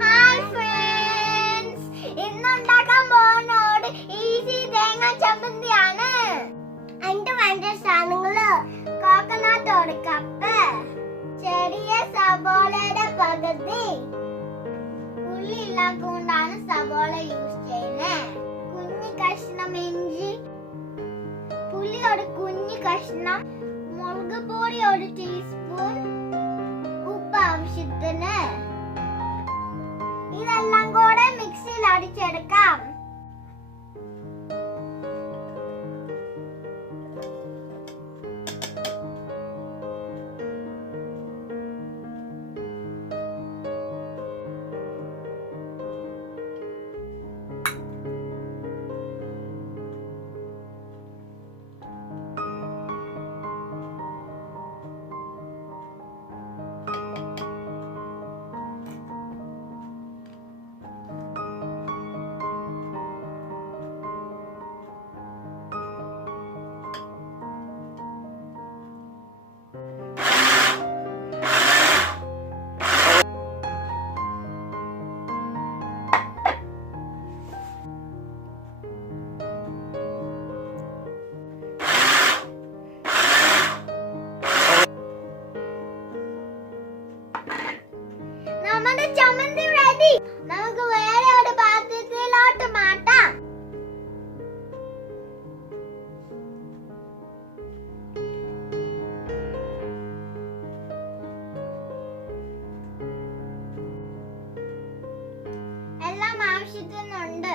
Hi friends, ഇന്ന് ഉണ്ടാക്കാൻ പോകുന്നത് ഈസി തേങ്ങ ചമ്മന്തിയാണ്. അതിന്റെ വേണ്ട സാധനങ്ങള് കോക്കനട്ട് ഒരു കപ്പ്, ചെറിയ സവോളയുടെ പകുതി, ഉള്ളി ഇല്ലാത്തതുകൊണ്ടാണ് സവോള യൂസ് ചെയ്യുന്നത്. കുഞ്ഞു കഷ്ണം ഇഞ്ചി, പുളി ഒരു കുഞ്ഞു കഷ്ണം, മുളക് പൊടി ഒരു ടീസ്പൂൺ, ഉപ്പ് ആവശ്യത്തിന്. ഇതെല്ലാം കൂടെ മിക്സിയിൽ അടിച്ചെടുക്കാം. നമ്മുടെ ചമ്മന്തി റെഡി. നമുക്ക് വേറെ ഒരു പാത്രത്തിലോട്ട് മാറ്റാം. എല്ലാം ആവശ്യത്തിനുണ്ട്.